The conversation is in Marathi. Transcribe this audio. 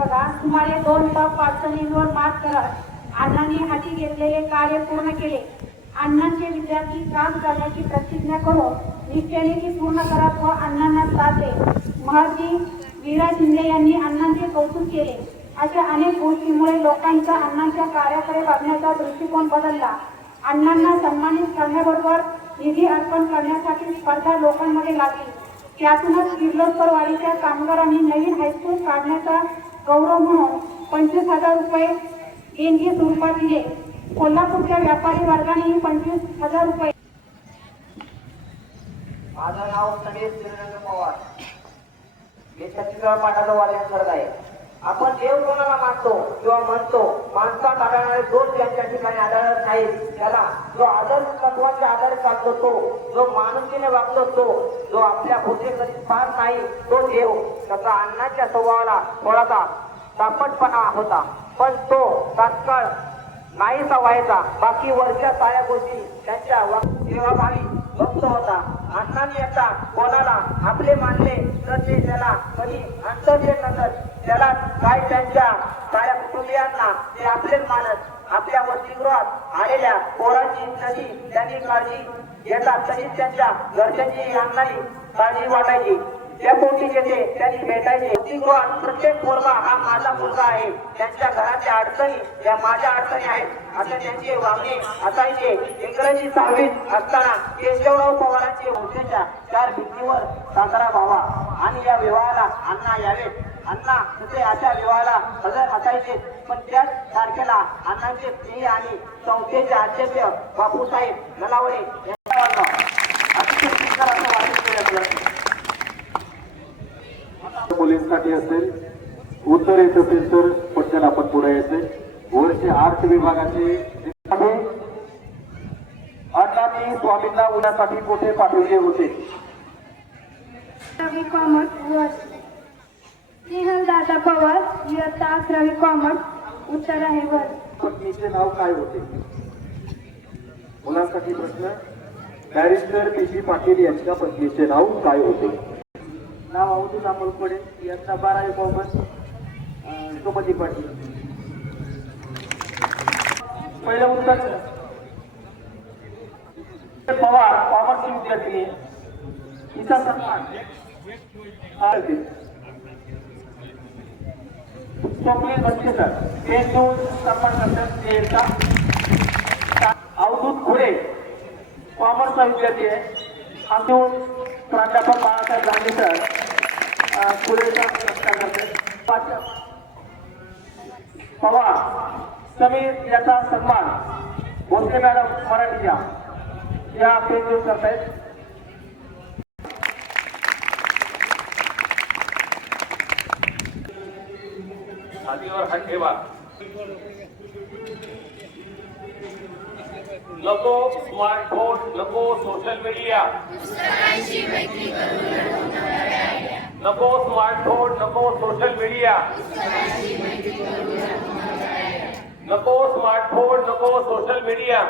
बघा सुमारे दोन टप अडचणींवर मात करत अण्णांनी हाती घेतलेले कार्य पूर्ण केले. अण्णांचे विद्यार्थी काम करण्याची प्रतिज्ञा करून निश्चयाने ती पूर्ण करत व अण्णांना साथ दे. महर्षी वीरा शिंदे यांनी अण्णांचे कौतुक केले. अशा अनेक गोष्टीमुळे लोकांचा अण्णांच्या कार्याकडे बघण्याचा दृष्टिकोन बदलला. अण्णांना सन्मानित करण्याबरोबर निधी अर्पण करण्यासाठी स्पर्धा लोकांमध्ये लागली. त्यातूनच किर्लोस्कर वाडीच्या कामगारांनी नवीन हायस्कूल काढण्याचा गौरव म्हणून पंचवीस हजार रुपये देणगी स्वरूपात दिले कोल्हापूरच्या व्यापारी वर्गाने पंचवीस हजार रुपये माझं नाव समीर श्रीरंग पवार. मी छत्तीसगड पाठाचा वाल्यासर्ग आहे. आपण देव कोणाला मानतो किंवा म्हणतो माणसात आढळणारे दोष ज्यांच्या ठिकाणी आढळत नाही त्याला जो आदर्श तत्वाच्या आधारे चालतो तो जो माणुसकीने वागतो तो जो आपल्या बुद्धी कधी फार नाही तो देव. त्याचा अन्नाच्या स्वभावाला थोडासा तापटपणा होता. पण तो तात्काळ नाहीसा व्हायचा. बाकी वरच्या साऱ्या गोष्टी त्यांच्या वा- भक्त होता. अण्णांनी आता कोणाला आपले मानले तर ते त्याला कधी अंतर्य नसत. त्याला काय त्यांच्या साऱ्या कुटुंबियांना ते आपलेच मानत आपल्या वसतिगृहात आलेल्या पोरांची नदी त्यांनी काळजी घेतात तरी त्यांच्या घरच्यांची यांनाही काळजी वाटायची. पोटी येते त्यांनी भेटायचे वसतिगृहात प्रत्येक पोरगा हा माझा मुलगा आहे. त्यांच्या घराच्या अडचणी या माझ्या अडचणी आहेत. असे त्यांचे वागणे असायचे इंग्रजी सहावीत असताना केशवराव पवारांचे होतेच्या चार भिंतीवर साजरा व्हावा आणि या विवाहाला अण्णा यावेत. अण्णा तसे अशा विवाहाला हजर असायचे. पण त्याच तारखेला अण्णांचे स्त्री आणि संस्थेचे अध्यक्ष बापूसाहेब नलावडे यांच्या अतिशय सुंदर असं वाटत केलं मुलींसाठी असेल उत्तर येत असेल तर पटकन आपण पुढे यायचे वरचे आर्ट विभागाचे. अण्णांनी स्वामींना उन्हासाठी कुठे पाठवले होते? रवी कॉमर्स वर. स्नेहल दादा पवार इयत्ता अकरावी कॉमर्स उत्तर आहे वर. पत्नीचे नाव काय होते? मुलांसाठी प्रश्न. Barrister P. सी. पाटील यांच्या पत्नीचे नाव काय होते? नाव अवधूत अमोल यांचा बारावी कॉमर्स सोबती पाटील. पहिलं उत्तर पवार कॉमर्सची विद्यार्थी. हिचा सन्मान. हा आहे. स्वप्नील बस्केकर हे दोन सन्मान करतात ते अवधूत खुडे कॉमर्सचा विद्यार्थी आहे. अंतिम प्राध्यापक बाळासाहेब गांधीकर फुलेचा नमस्कार करते. पवार समीर याचा सन्मान भोसले मॅडम मराठीच्या या पेन करत आहेत हातीवर हात ठेवा. नको स्मार्टफोन नको सोशल मीडिया. नको स्मार्टफोन नको सोशल मीडिया. नको स्मार्टफोन नको सोशल मीडिया.